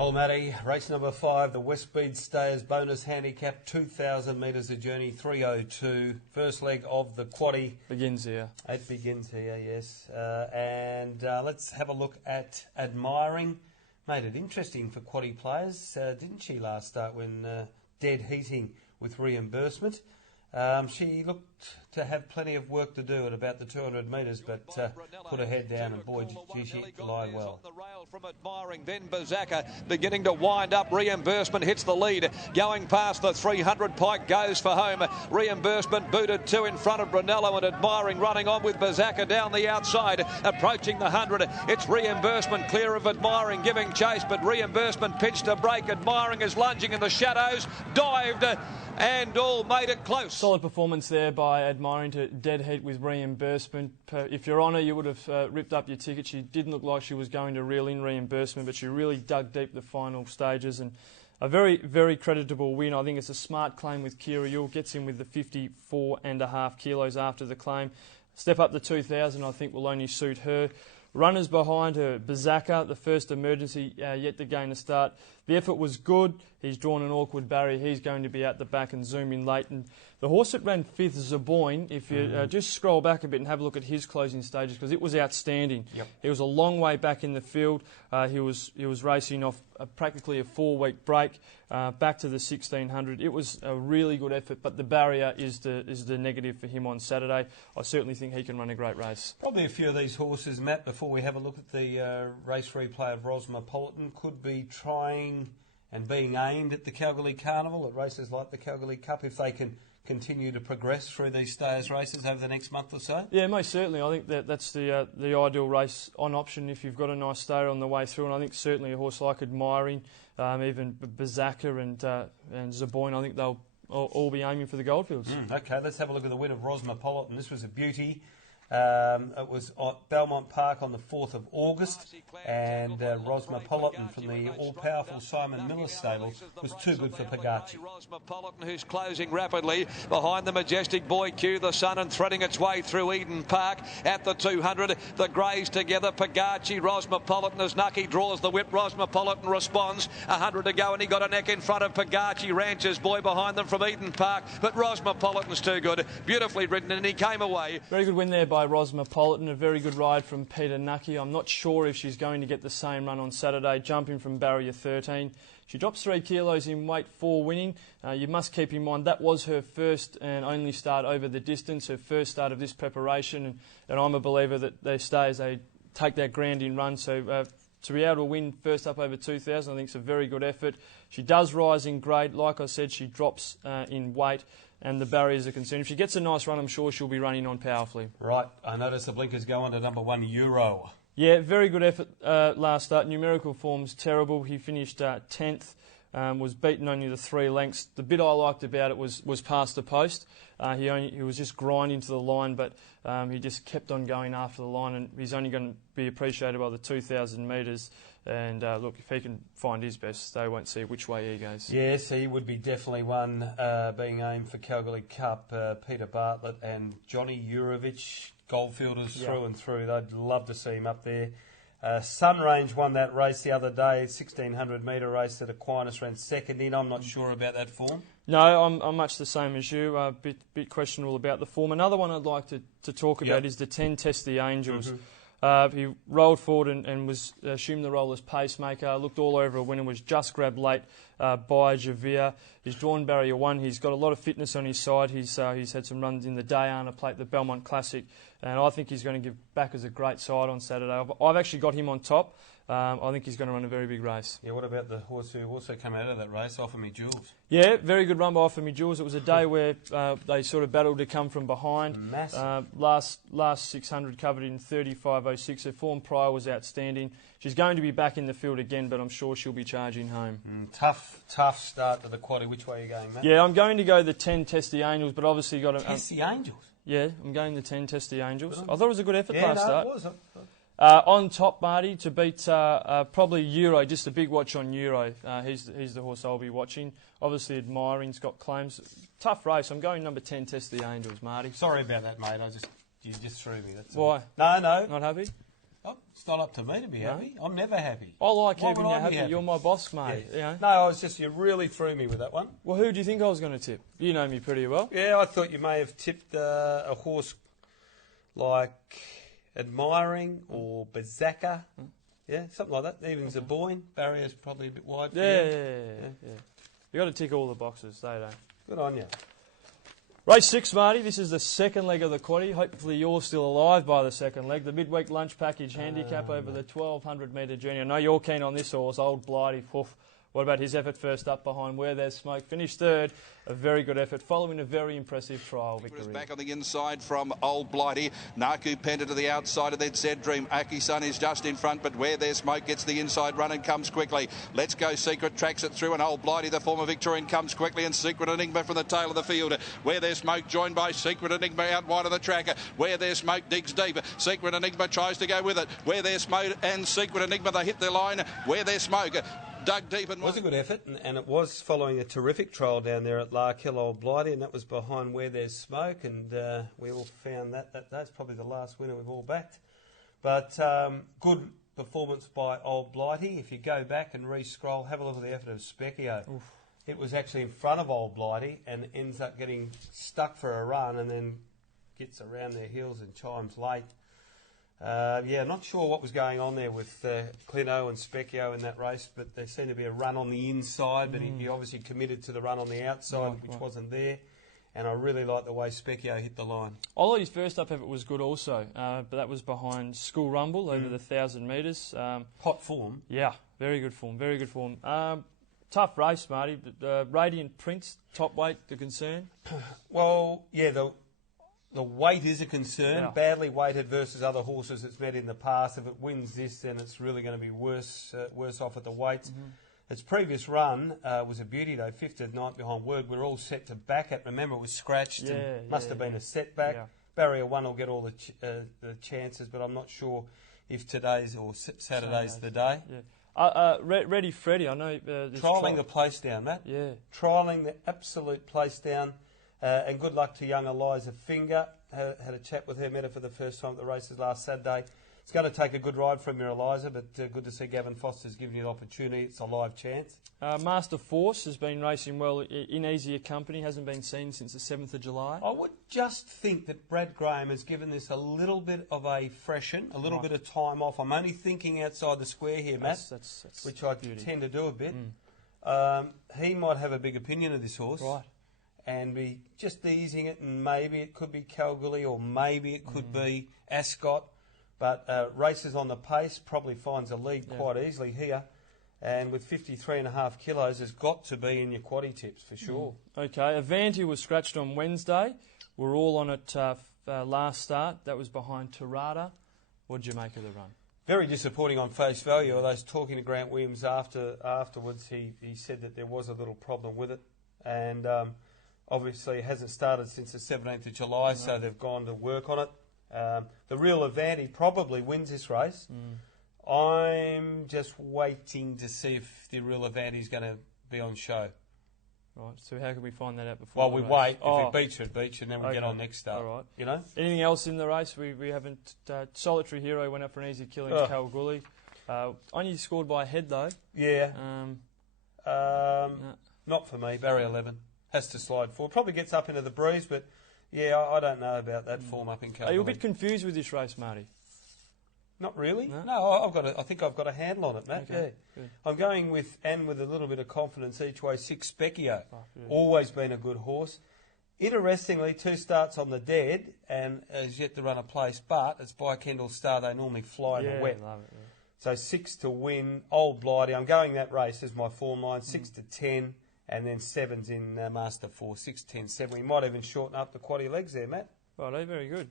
Well, Matty, race number 5, the Westmead Stayers bonus handicap, 2,000 metres a journey, 3:02. First leg of the quaddie. Begins here. It begins here, yes. Let's have a look at Admiring. Made it interesting for quaddie players, didn't she, last start when dead heating with reimbursement. She looked to have plenty of work to do at about the 200 metres, but put her head down and boy, she lied well. From Admiring, then Bazaka beginning to wind up. Reimbursement hits the lead. Going past the 300, Pike goes for home. Reimbursement booted 2 in front of Brunello, and Admiring running on with Bazaka down the outside, approaching the 100. It's Reimbursement clear of Admiring, giving chase, but Reimbursement pitched a break. Admiring is lunging in the shadows, dived, and all made it close. Solid performance there by Admiring to dead heat with Reimbursement. If you're on her, you would have ripped up your ticket. She didn't look like she was going to reel in Reimbursement, but she really dug deep the final stages, and a very, very creditable win. I think it's a smart claim with Kira Yule. Gets in with the 54.5 kilos after the claim. Step up to 2,000, I think, will only suit her. Runners behind her, Bazaka, the first emergency, yet to gain a start. The effort was good. He's drawn an awkward barrier. He's going to be out the back and zoom in late. And the horse that ran 5th, Zaboyne, if you just scroll back a bit and have a look at his closing stages, because it was outstanding. Yep. He was a long way back in the field. He was racing off practically a 4-week break back to the 1600. It was a really good effort, but the barrier is the negative for him on Saturday. I certainly think he can run a great race. Probably a few of these horses, Matt, before we have a look at the race replay of Rosmopolitan, could be trying and being aimed at the Calgary Carnival, at races like the Calgary Cup, if they can continue to progress through these Stayers races over the next month or so? Yeah, most certainly. I think that's the ideal race on option if you've got a nice stayer on the way through, and I think certainly a horse like Admiring, even Bazaka and Zaboyne, I think they'll all be aiming for the Goldfields. Okay, let's have a look at the win of Rosmopolitan. This was a beauty. It was at Belmont Park on the 4th of August, and Rosmopolitan from the all-powerful Simon Miller stable was too good for Pagacci. Rosmopolitan, who's closing rapidly behind the Majestic Boy Q, the Sun, and threading its way through Eden Park at the 200. The greys together, Pagacci, Rosmopolitan as Nucky draws the whip. Rosmopolitan responds. 100 to go, and he got a neck in front of Pagacci. Rancher's Boy behind them from Eden Park, but Rosmopolitan's too good. Beautifully ridden, and he came away. Very good win there by Rosmopolitan, a very good ride from Peter Nucky. I'm not sure if she's going to get the same run on Saturday, jumping from barrier 13. She drops 3 kilos in weight for winning. You must keep in mind that was her first and only start over the distance, her first start of this preparation, and I'm a believer that they stay as they take that grand in run. So to be able to win first up over 2,000, I think it's a very good effort. She does rise in grade. Like I said, she drops in weight, and the barriers are concerned. If she gets a nice run, I'm sure she'll be running on powerfully. Right, I notice the blinkers go on to number 1, Euro. Yeah, very good effort last start. Numerical form's terrible. He finished 10th, was beaten only the 3 lengths. The bit I liked about it was past the post. He was just grinding to the line, but he just kept on going after the line, and he's only going to be appreciated by the 2,000 metres. And look, if he can find his best, they won't see which way he goes. Yes, he would be definitely one being aimed for Calgary Cup. Peter Bartlett and Johnny Jurovic, Goldfielders through and through. They'd love to see him up there. Sunrange won that race the other day, 1,600 metre race that Aquinas ran second in. I'm not sure about that form. No, I'm much the same as you. A bit questionable about the form. Another one I'd like to talk about is the 10 Test the Angels. He rolled forward and was assumed the role as pacemaker. Looked all over a winner, was just grabbed late by Javier. He's drawn barrier 1. He's got a lot of fitness on his side. He's had some runs in the Diana Plate, the Belmont Classic, and I think he's going to give back as a great side on Saturday. I've actually got him on top. I think he's going to run a very big race. Yeah, what about the horse who also came out of that race, Offer Me Jewels? Yeah, very good run by Offer Me Jewels. It was a day where they sort of battled to come from behind. Massive. Last 600 covered in 35.06. Her form prior was outstanding. She's going to be back in the field again, but I'm sure she'll be charging home. Tough start to the quaddie. Which way are you going, Matt? Yeah, I'm going to go the 10 Test the Angels, but obviously got to... Test the Angels? Yeah, I'm going the 10 Test the Angels. I thought it was a good effort last start. It was. On top, Marty, to beat probably Euro, just a big watch on Euro. He's the horse I'll be watching. Obviously, Admiring's got claims. Tough race. I'm going number 10, Test the Angels, Marty. Sorry about that, mate. You just threw me. That's Why? All. No. Not happy? Oh, it's not up to me to be happy. I'm never happy. I like Why keeping would you I be happy. You're my boss, mate. Yeah. You know? No, I was just, you really threw me with that one. Well, who do you think I was going to tip? You know me pretty well. Yeah, I thought you may have tipped a horse like Admiring or Bazaka. Yeah, something like that. Even Zaboyne. Barrier's probably a bit wide for Yeah. you. You got to tick all the boxes, they don't. Good on you. Race 6, Marty. This is the second leg of the quaddie. Hopefully you're still alive by the second leg. The midweek lunch package handicap over the 1,200 metre journey. I know you're keen on this horse, Old Blighty. Woof. What about his effort first up behind Where There's Smoke? Finished third. A very good effort following a very impressive trial victory. Back on the inside from Old Blighty. Naku Penta to the outside, and then Zed Dream. Aki Sun is just in front, but Where There's Smoke gets the inside run and comes quickly. Let's Go Secret tracks it through, and Old Blighty, the former Victorian, comes quickly, and Secret Enigma from the tail of the field. Where There's Smoke joined by Secret Enigma out wide of the track. Where There's Smoke digs deep. Secret Enigma tries to go with it. Where There's Smoke and Secret Enigma, they hit their line. Where There's Smoke dug deep and It was a good effort, and it was following a terrific trial down there at Larkill Old Blighty, and that was behind Where There's Smoke, and we all found that's probably the last winner we've all backed. But good performance by Old Blighty. If you go back and re-scroll, have a look at the effort of Specchio. Oof. It was actually in front of Old Blighty and ends up getting stuck for a run and then gets around their heels and chimes late. Not sure what was going on there with Clino and Specchio in that race, but there seemed to be a run on the inside, but he obviously committed to the run on the outside, which wasn't there. And I really like the way Specchio hit the line. I thought his first up effort was good also, but that was behind School Rumble over the 1,000 metres. Hot form. Yeah, very good form, very good form. Tough race, Marty. Radiant Prince, top weight, the concern? Well, yeah, the weight is a concern. Yeah. Badly weighted versus other horses it's met in the past. If it wins this, then it's really going to be worse off at the weights. Its previous run was a beauty, though, 5th at night behind Word. We're all set to back it. Remember, it was scratched and must have been a setback. Yeah. Barrier 1 will get all the chances, but I'm not sure if today's or Saturday's the day. Yeah. Ready Freddy, I know... Trialling the place down, Matt. Yeah. Trialling the absolute place down. And good luck to young Eliza Finger. Had a chat with her, met her for the first time at the races last Saturday. It's going to take a good ride from your Eliza, but good to see Gavin Foster's giving you the opportunity. It's a live chance. Master Force has been racing well in easier company, hasn't been seen since the 7th of July. I would just think that Brad Graham has given this a little bit of a freshen, a little bit of time off. I'm only thinking outside the square here, Matt, that's which I tend to do a bit. He might have a big opinion of this horse. Right. And be just easing it, and maybe it could be Kalgoorlie or maybe it could be Ascot. But races on the pace, probably finds a lead quite easily here. And with 53.5 kilos, has got to be in your quaddie tips for sure. Okay, Avanti was scratched on Wednesday. We're all on it last start. That was behind Tarada. What did you make of the run? Very disappointing on face value. Although talking to Grant Williams afterwards, he said that there was a little problem with it. And... obviously, it hasn't started since the 17th of July, so they've gone to work on it. The real Avanti probably wins this race. I'm just waiting to see if the real Avanti is going to be on show. Right, so how can we find that out before Well, the we race? wait. If it beats you, it beats you, and then we get on next start. All right. You know? Anything else in the race? We haven't... Solitary Hero went up for an easy killing to Kalgoorlie. Only scored by a head, though. Yeah. No. Not for me. Barrier 11. Has to slide forward. Probably gets up into the breeze, but yeah, I don't know about that form up in Kalgoorlie. Are you a bit confused with this race, Marty? Not really. No? I think I've got a handle on it, Matt. Okay, Yeah. good. I'm going with a little bit of confidence each way. 6 Specchio. Oh, yeah. Always been a good horse. Interestingly, 2 starts on the dead and has yet to run a place, but it's by Kendall Star. They normally fly in the wet. Love it, So 6 to win. Old Blighty. I'm going that race as my form line. 6 to 10. And then 7's in Master 4, 6, 10, 7. We might even shorten up the quaddie legs there, Matt. Righto, very good.